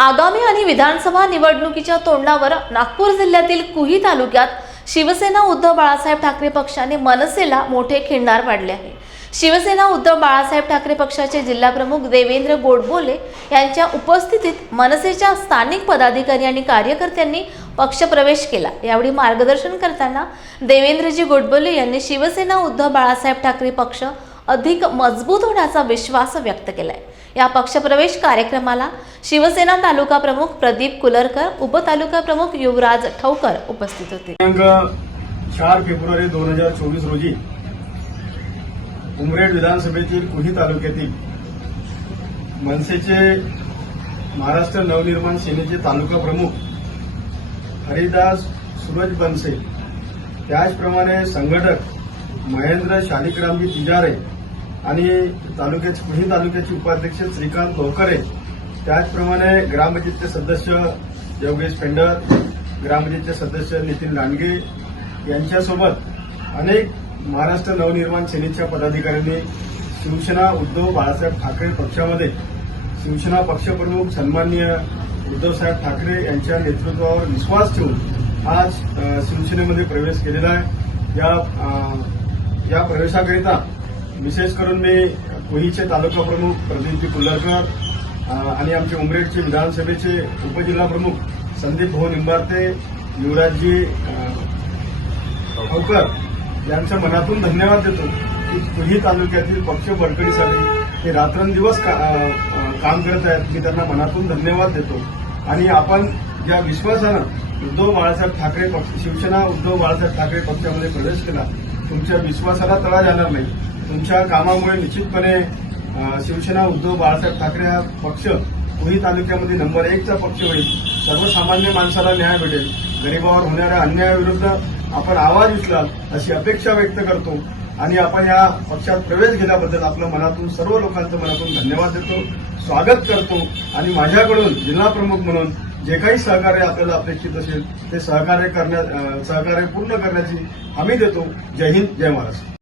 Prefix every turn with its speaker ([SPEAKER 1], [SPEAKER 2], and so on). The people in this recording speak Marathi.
[SPEAKER 1] आगामी आणि विधानसभा निवडणुकीच्या तोंडावर नागपूर जिल्ह्यातील कुही तालुक्यात शिवसेना उद्धव बाळासाहेब ठाकरे पक्षाने मनसेला मोठे खिंडार पाडले आहे. शिवसेना उद्धव बाळासाहेब ठाकरे पक्षाचे जिल्हाप्रमुख देवेंद्र गोडबोले यांच्या उपस्थितीत मनसेच्या स्थानिक पदाधिकारी आणि कार्यकर्त्यांनी पक्षप्रवेश केला. यावेळी मार्गदर्शन करताना देवेंद्रजी गोडबोले यांनी शिवसेना उद्धव बाळासाहेब ठाकरे पक्ष अधिक मजबूत होण्याचा विश्वास व्यक्त केला आहे या पक्षप्रवेश कार्यक्रमाला शिवसेना तालुका प्रमुख प्रदीप कुलरकर उपतालुका प्रमुख युवराज ठवकर उपस्थित होते.
[SPEAKER 2] चार फेब्रुवारी दोन हजार चोवीस रोजी उमरेड विधानसभेतील कुही तालुक्यातील मनसेचे महाराष्ट्र नवनिर्माण सेनेचे तालुका प्रमुख हरिदास सूरज बनसे त्याचप्रमाणे संघटक महेंद्र शालिकरामजी तिजारे आणि तालुक्याचे पुणे तालुक्याचे उपाध्यक्ष श्रीकांत लोकरे त्याचप्रमाणे ग्रामपंचायतचे सदस्य योगेश पेंडर ग्रामपंचायतचे सदस्य नितीन लांडगे यांच्यासोबत अनेक महाराष्ट्र नवनिर्माण सेनेच्या पदाधिकाऱ्यांनी शिवसेना उद्धव बाळासाहेब ठाकरे पक्षामध्ये शिवसेना पक्षप्रमुख सन्माननीय उद्धवसाहेब ठाकरे यांच्या नेतृत्वावर विश्वास ठेवून आज शिवसेनेमध्ये प्रवेश केलेला आहे. या या प्रवेशाकरिता विशेष करून मी कोहीचे तालुका प्रमुख प्रदीपजी कुल्लरकर आणि आमचे उमरेडचे विधानसभेचे उपजिल्हा प्रमुख संदीप भाऊ निंबारते युवराजजी अ, यांच्या मनातून धन्यवाद देतो की कुही तालुक्यातील पक्ष बळकटीसाठी ते रात्रंदिवस का- काम करत आहेत. मी त्यांना मनातून धन्यवाद देतो. आणि आपण ज्या विश्वासानं उद्धव बाळासाहेब ठाकरे पक्ष शिवसेना उद्धव बाळासाहेब ठाकरे पक्षामध्ये प्रवेश केला तुमच्या विश्वासाला तडा जाणार नाही. तुमच्या कामामुळे निश्चितपणे शिवसेना उद्धव बाळासाहेब ठाकरे हा पक्ष पुरी तालुक्यामध्ये नंबर एकचा पक्ष होईल. सर्वसामान्य माणसाला न्याय भेटेल. गरिबावर होणाऱ्या अन्यायाविरुद्ध आपण आवाज उचलाल अशी अपेक्षा व्यक्त करतो. आणि आपण या पक्षात प्रवेश केल्याबद्दल आपलं मनातून सर्व लोकांचं मनातून धन्यवाद देतो स्वागत करतो. आणि माझ्याकडून जिल्हा प्रमुख म्हणून जे काही सहकार्य आपल्याला अपेक्षित असेल ते सहकार्य करण्या सहकार्य पूर्ण करण्याची हमी देतो. जय हिंद जय महाराष्ट्र.